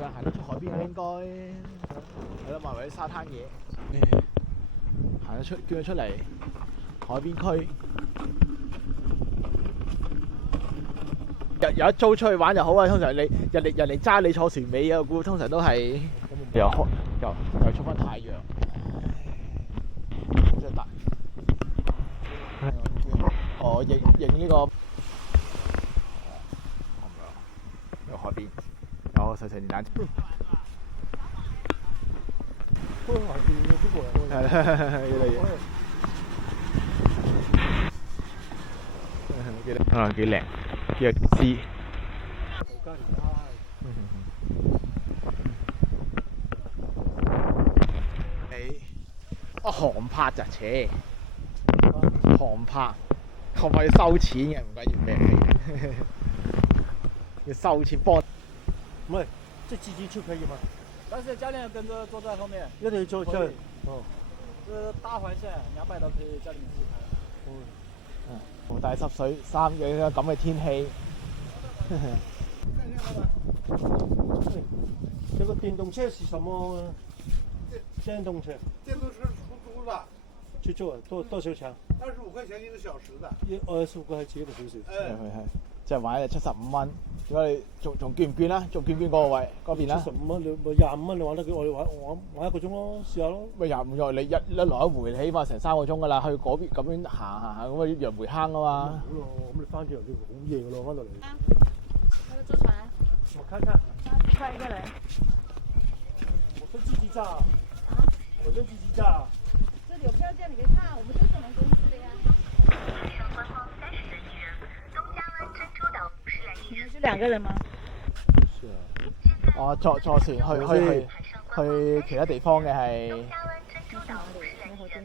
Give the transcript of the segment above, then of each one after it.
咪行得出海邊啊？應該係咯，埋埋啲沙灘嘢，行得出，叫佢出嚟海邊區。有一租出去玩就好啊！通常你人哋揸你坐船尾啊，我估通常都係又出翻太陽，真係大。我影呢個有海邊，有細細電單車。係幾靚，弱智。航拍咋？扯航拍，係咪要收錢嘅？唔鬼要咩？要收錢幫。唔係，即係自己去可以嗎？但是教練跟着坐在後面。一定要坐教練。哦。這大環線200都可以教練自己開。好大濕水衫嘅咁嘅天氣。這個電動車是什麼？電動車。電動車出租的。去做多少錢？25塊錢1個小時的。25塊錢1個小時。係，即係玩75蚊。如果你仲捐唔捐啊？仲捐嗰個位嗰邊啦？75蚊，你25蚊你玩得幾？我哋玩1個鐘咯，試下咯。咪25咗，你一來一回，起碼成3個鐘㗎啦。去嗰邊咁樣行咁啊，楊梅坑啊嘛。好咯，咁你翻轉頭就好夜㗎咯，翻到嚟。那個坐船。我看看。30塊1個人。我是自己揸。啊？我是自己揸。這裡有票價，你可以看，我們就是我們公司的呀。上觀光30人一人，東江灣珍珠島50人一人。你們是2個人嗎？是啊。哦，坐船去其他地方嘅係。東江灣珍珠島50人一人。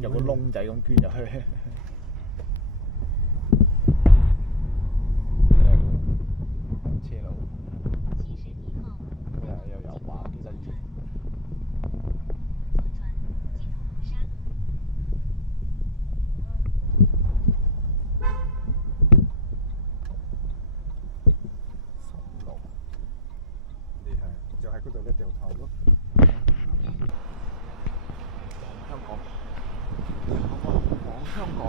有個窿仔咁捐入去。車路又有馬，幾得意。度嘅掉頭咯。香港，講香港。